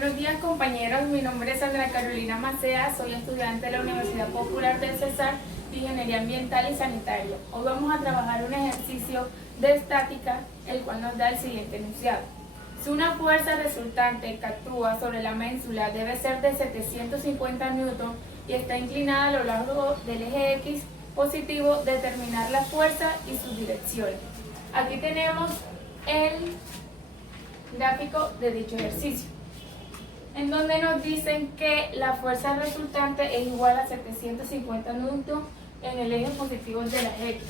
Buenos días compañeros, mi nombre es Sandra Carolina Macea, soy estudiante de la Universidad Popular del Cesar de Ingeniería Ambiental y Sanitaria. Hoy vamos a trabajar un ejercicio de estática, el cual nos da el siguiente enunciado. Si una fuerza resultante que actúa sobre la ménsula debe ser de 750 newton y está inclinada a lo largo del eje X positivo, determinar la fuerza y sus direcciones. Aquí tenemos el gráfico de dicho ejercicio, en donde nos dicen que la fuerza resultante es igual a 750 newton en el eje positivo de las X.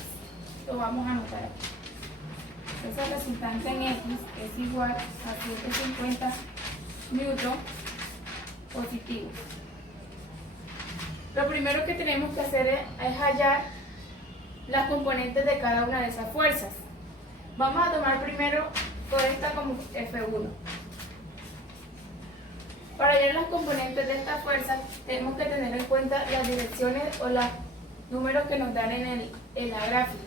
Lo vamos a anotar aquí. Esa resultante en X es igual a 750 newton positivos. Lo primero que tenemos que hacer es hallar las componentes de cada una de esas fuerzas. Vamos a tomar primero toda esta como F1. Para hallar las componentes de esta fuerza tenemos que tener en cuenta las direcciones o los números que nos dan en la gráfica.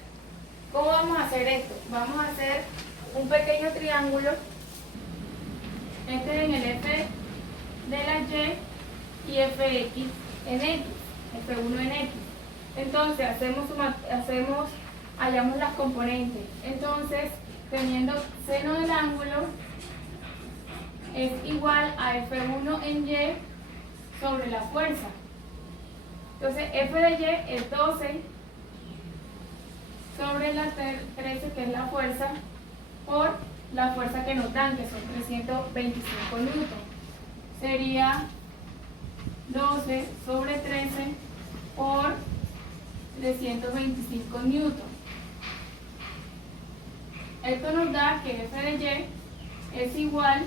¿Cómo vamos a hacer esto? Vamos a hacer un pequeño triángulo, este en el F de la Y y Fx en X, F1 en X. Entonces hallamos las componentes. Entonces, teniendo seno del ángulo es igual a F1 en Y sobre la fuerza. Entonces, F de Y es 12 sobre la 13, que es la fuerza, por la fuerza que nos dan, que son 325 newton. Sería 12 sobre 13 por 325 newton. Esto nos da que F de Y es igual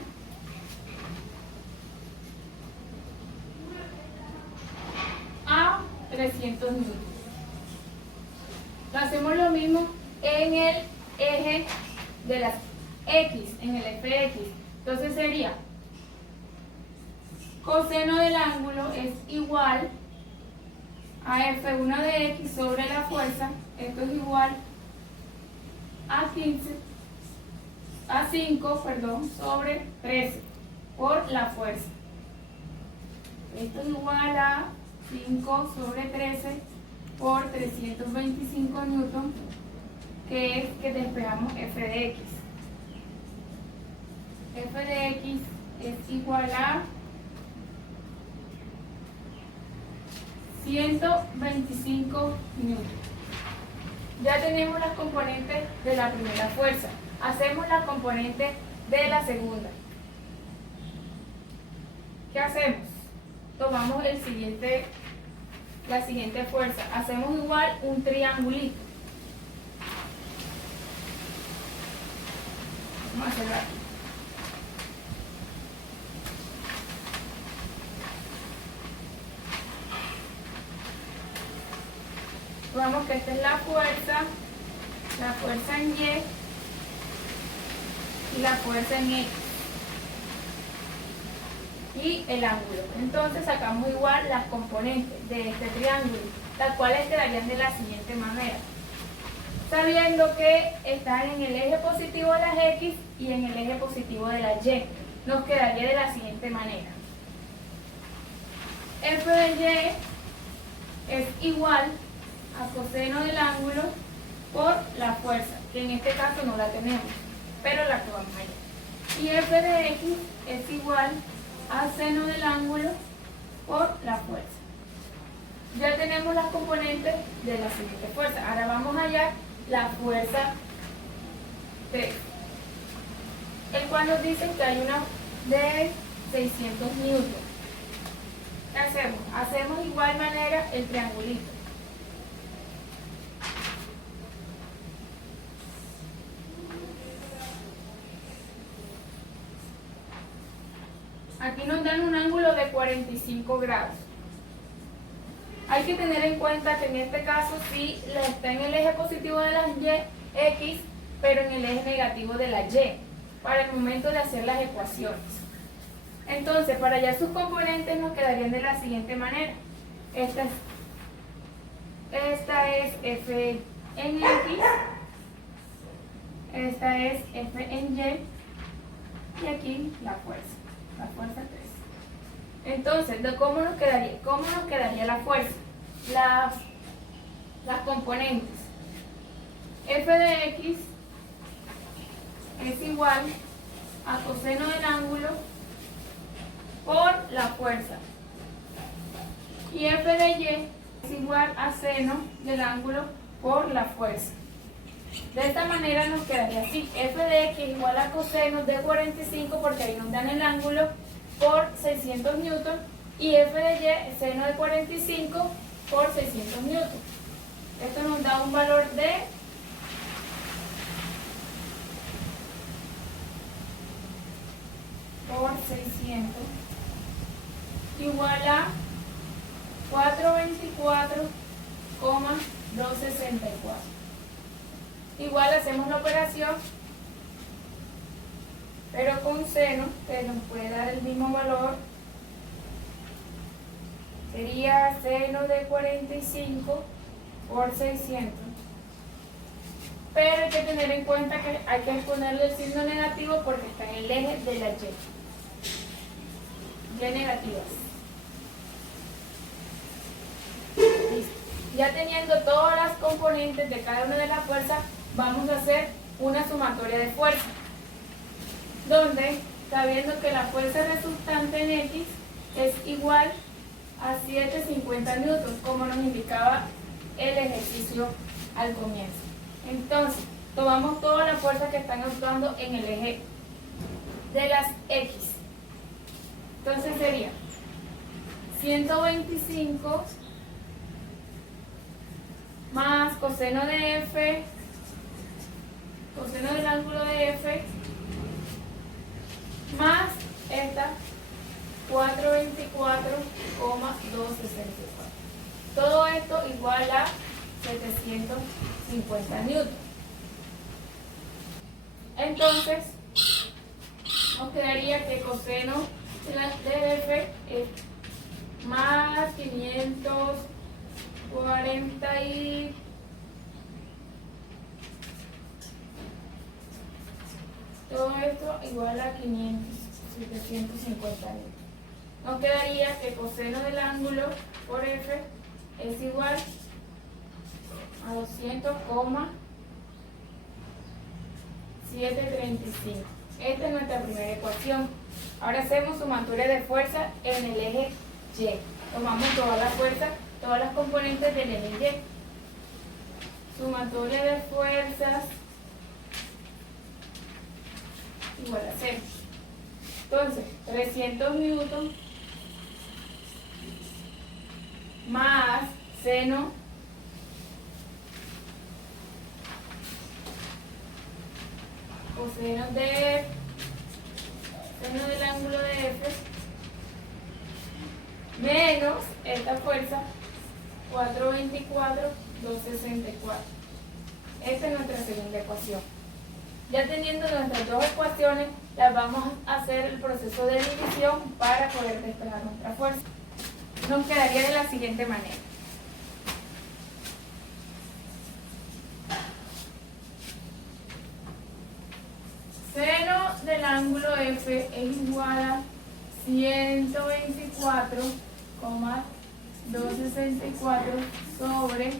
a 300 newton. Hacemos lo mismo en el eje de las X, en el Fx. Entonces sería coseno del ángulo es igual a F1 de X sobre la fuerza. Esto es igual a 5 sobre 13 por la fuerza. Esto es igual a 5 sobre 13 por 325 newton, que es que despejamos F de X. F de X es igual a 125 newton. Ya tenemos las componentes de la primera fuerza. Hacemos las componentes de la segunda. ¿Qué hacemos? Tomamos la siguiente fuerza. Hacemos igual un triangulito. Vamos a hacerlo aquí. Vamos que esta es la fuerza en Y y la fuerza en X y el ángulo. Entonces sacamos igual las componentes de este triángulo, las cuales quedarían de la siguiente manera. Sabiendo que están en el eje positivo de las X y en el eje positivo de las Y, nos quedaría de la siguiente manera. F de Y es igual a coseno del ángulo por la fuerza, que en este caso no la tenemos, pero la que vamos a hallar. Y F de X es igual a seno del ángulo por la fuerza. Ya tenemos las componentes de la siguiente fuerza. Ahora vamos a hallar la fuerza T, el cual nos dice que hay una de 600 newton. ¿Qué hacemos? Hacemos de igual manera el triangulito. Aquí nos dan un ángulo de 45 grados. Hay que tener en cuenta que en este caso sí está en el eje positivo de las Y, X, pero en el eje negativo de la Y, para el momento de hacer las ecuaciones. Entonces, para hallar sus componentes nos quedarían de la siguiente manera. Esta es F en X, esta es F en Y, y aquí la fuerza 3. Entonces, ¿cómo nos quedaría? ¿Cómo nos quedaría la fuerza? Las componentes. F de X es igual a coseno del ángulo por la fuerza. Y F de Y es igual a seno del ángulo por la fuerza. De esta manera nos quedaría así. F de X igual a coseno de 45, porque ahí nos dan el ángulo, por 600 newton. Y F de Y es seno de 45 por 600 newton. Esto nos da un valor de por 600 igual a 424,264. Igual hacemos la operación, pero con seno, que nos puede dar el mismo valor. Sería seno de 45 por 600. Pero hay que tener en cuenta que hay que ponerle el signo negativo porque está en el eje de la Y. Y negativas. Listo. Ya teniendo todas las componentes de cada una de las fuerzas, vamos a hacer una sumatoria de fuerza, donde sabiendo que la fuerza resultante en X es igual a 750 newtons, como nos indicaba el ejercicio al comienzo. Entonces, tomamos todas las fuerzas que están actuando en el eje de las X. Entonces sería 125 más coseno de F, coseno del ángulo de F, más esta 424,264. Todo esto igual a 750 newtons. Entonces, nos quedaría que coseno de F es más 540 y todo esto igual a 750 newtons. Nos quedaría que coseno del ángulo por F es igual a 200,735. Esta es nuestra primera ecuación. Ahora hacemos sumatoria de fuerza en el eje Y. Tomamos todas las fuerzas, todas las componentes del eje Y. Sumatoria de fuerzas igual a 0. Entonces, 300 newton más seno coseno de seno del ángulo de F menos esta fuerza 424,264. Esta es nuestra segunda ecuación. Ya teniendo nuestras dos ecuaciones, las vamos a hacer el proceso de división para poder despejar nuestra fuerza. Nos quedaría de la siguiente manera. Seno del ángulo F es igual a 124,264 sobre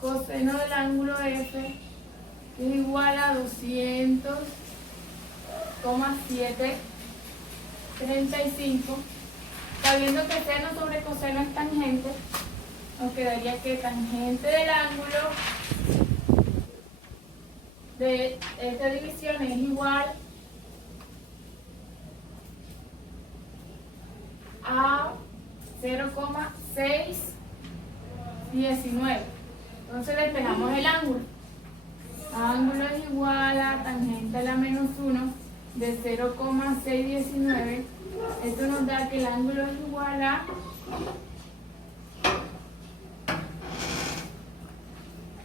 coseno del ángulo F es igual a 200,735. Sabiendo que seno sobre coseno es tangente, nos quedaría que tangente del ángulo de esta división es igual a 0,619. Entonces despejamos el ángulo. Ángulo es igual a tangente a la menos 1 de 0,619. Esto nos da que el ángulo es igual a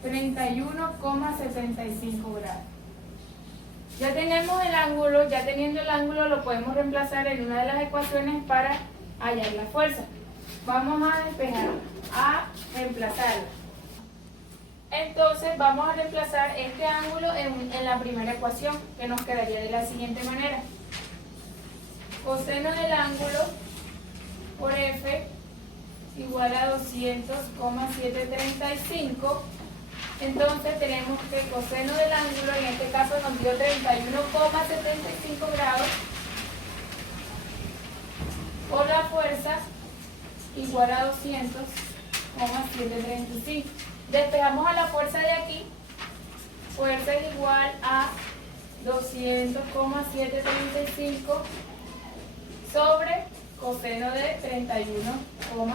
31,75 grados. Ya tenemos el ángulo, ya teniendo el ángulo lo podemos reemplazar en una de las ecuaciones para hallar la fuerza. Vamos a despejar, a reemplazarla. Entonces vamos a reemplazar este ángulo en la primera ecuación, que nos quedaría de la siguiente manera. Coseno del ángulo por F igual a 200,735. Entonces tenemos que el coseno del ángulo, en este caso nos dio 31,75 grados, por la fuerza igual a 200,735. Despejamos a la fuerza de aquí. Fuerza es igual a 200,735 sobre coseno de 31,75.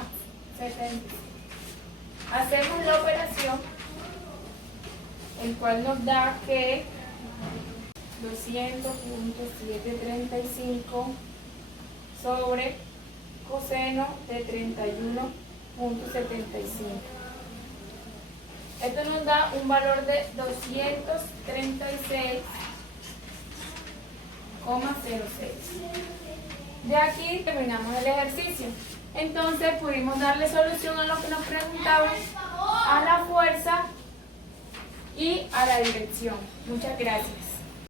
Hacemos la operación, el cual nos da que 200,735 sobre coseno de 31,75. Esto nos da un valor de 236,06. De aquí terminamos el ejercicio. Entonces pudimos darle solución a lo que nos preguntaban, a la fuerza y a la dirección. Muchas gracias.